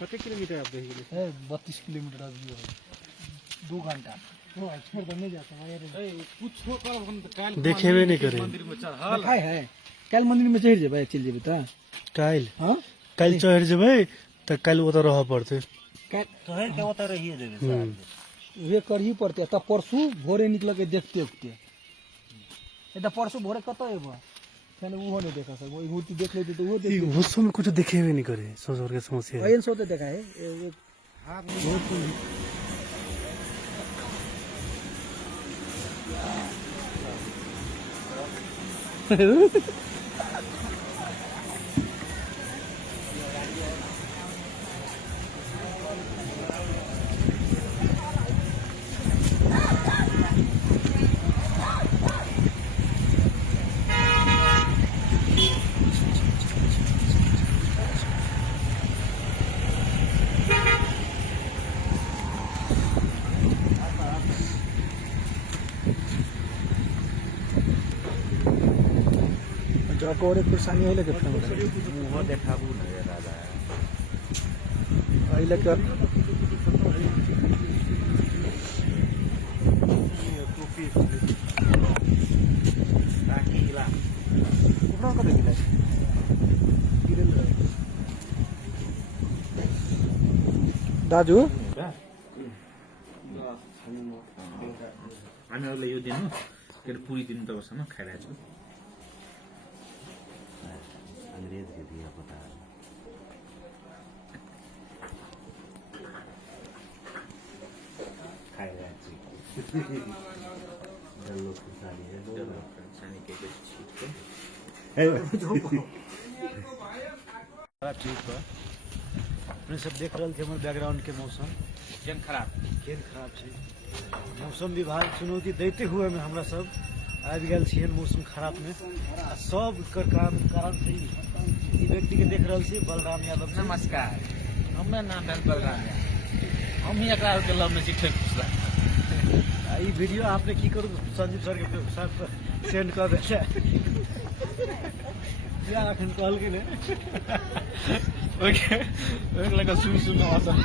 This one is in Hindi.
कति किलोमीटर आप देखिए? 32 किलोमीटर अभी 2 घंटा। छोड़ दे नहीं जाता पूछो कर देखेबे नहीं करे मंदिर में चढ़ल है कल मंदिर में चढ़ जेबै चल जेबै त काल हां काल चढ़ जेबै त काल ओत रह पड़ते कहै के ओत रहिए जेबै वे करही पड़ते त परसू भोरे निकल के देखते उठते एटा परसू भोरे कत एबो खाने वो नहीं देखा सब वो मूर्ति देख लेते तो वो देख होशो में कुछ देखेबे नहीं करे सोच के समस्या है। अयन सोते देखा है और एक परेशानी है लेके वो देखा वो नजर आ रहा है आई लेके टोपी राखी ला उपरा का देखिला वीरेंद्र दाजु हामीहरूलाई यो दिनु के पुरी दिनु तपाईँसँग खाइरहेको छु अंग्रेज के दिया पता खाइरहेको छु जल्लो खुर्सानी है जल्लो खुर्सानी के छिटको ठीक बा अपने सब देख रहल थे हमर बैकग्राउंड के मौसम केन खराब छै मौसम विभाग चुनौती देते हुए में हमरा सब आबि गेल छियै मौसम खराब में सब कर कारण से ई व्यक्ति के देख रहल छी बलराम यादव। नमस्कार हमरा नाम भेल बलराम यादव हम ही एकरा के लव में चिट्ठी पूछला ई वीडियो आपने की करू संजीव सर के साथ सेंड कर दे या अखन कहल के ने ओके ओके लगा सुन सुन असर